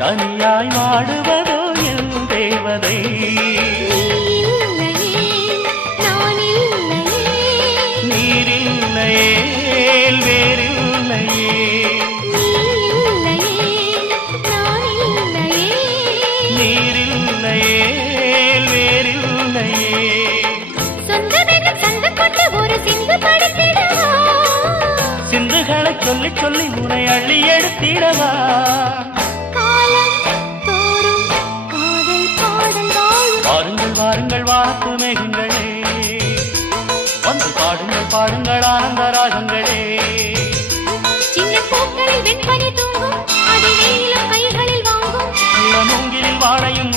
தனியாய் வாடுவதோ என் தேவதை. நீரில்லையே வேறில்லையே, நீரில்லையே வேறில்லையே. சிந்துகளை சொல்லி சொல்லி உனை அள்ளி எடுத்திடவா. வாருங்கள் வாருங்கள் வாத்து மேகங்களே, வந்து பாடுங்கள் பாடுங்கள் ஆனந்த ராகங்களே.